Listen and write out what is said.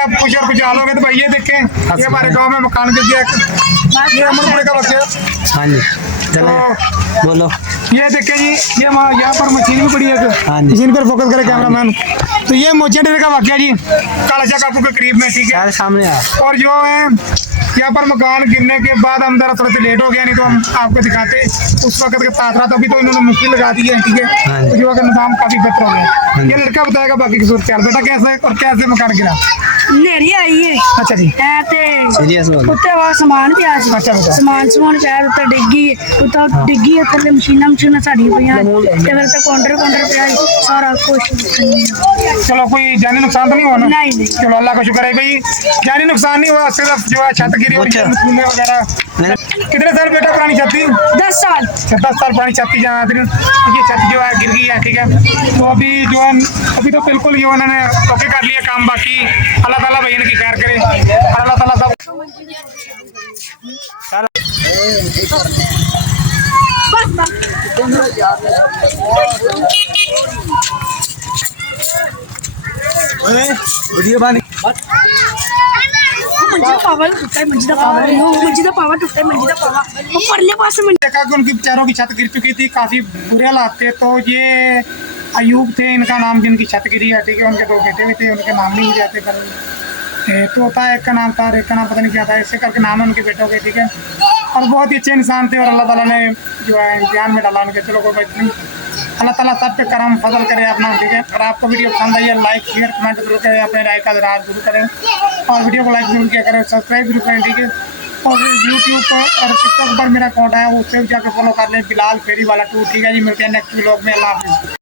आप खुश और खुशहाल हो गए। तो भाई ये देखें, ये हमारे गाँव में मकान गिर गया, ये अमरपुरे का बच्चे। हाँ जी चलो बोलो। ये देखें जी, ये यहाँ पर मशीन भी पड़ी है, हाँ जी। मशीन पर फोकस करे कैमरामैन। तो ये मोचेडे का वाकया जी, कालाशाह कापू के करीब में, ठीक है। यार सामने आ। और जो है यहाँ पर मकान गिरने के बाद हम जरा थोड़े से लेट हो गया, नहीं तो हम आपको दिखाते उस वक्त के तासरा। तभी तो इन्होंने मुश्किल लगा दी है, ठीक है। तो युवा का निजाम काफी बेहतर हो गया। ये लड़का बताएगा बाकी की सूरत हाल। बेटा कैसे और कैसे मकान गिरा? नेरी आई है। अच्छा जी। सीरियस हो गया। उत्ते वो समान पिया सी। अच्छा बेटा। समान पैर उत्ते डिग्गी उत्ते डिग्गी है, थल्ले मशीनां साडियां पईयां ते फिर ते काउंटर पिया सारा कुछ। चलो कोई जानी नुकसान तो नहीं हुआ ना? नहीं। चलो अल्लाह का शुक्र है भाई, जानी नुकसान नहीं हुआ, सिर्फ जो है छत गिरी और मशीनें वगैरह। कितने साल बेटा पुरानी छत थी? 10 साल। 10 साल पुरानी छत थी जहाँ ये छत जो है गिर गई है, ठीक है। तो अभी जो है अभी तो बिल्कुल ये उन्होंने ओके कर लिया काम। बाकी अल्लाह ताला भाई इनकी खैर करे, अल्लाह ताला सब। वीडियो बन मंजी दा पावा टूटा मंजी दा पावा वो परले पास में देखा कि उनकी बेचारों की छत गिर चुकी थी, काफी बुरे हालात थे। तो ये अयूब थे इनका नाम, जिनकी छत गिरी है, ठीक है। उनके 2 बेटे भी थे, उनके नाम नहीं जाते पर तो होता है, एक का नाम था, एक का नाम पता नहीं क्या था, इससे करके नाम है उनके बेटों के, ठीक है। और बहुत ही अच्छे इंसान थे और अल्लाह ताला ने जो है इम्तिहान में डाला उनके। चलो कोई बात नहीं, अल्लाह ताला सब पे करम फजल करे अपना, ठीक है। और आपको वीडियो पसंद आई है लाइक शेयर कमेंट जरूर करें, अपने राय का इजहार जरूर करें और वीडियो को लाइक जरूर किया करें, सब्सक्राइब जरूर करें, ठीक है। और यूट्यूब पर और टिकटॉक पर मेरा अकाउंट है, उससे भी जाकर फॉलो कर लें, बिलाल फेरी वाला 2, ठीक है जी। मिलते हैं नेक्स्ट व्लॉग में। अल्लाह हाफिज़।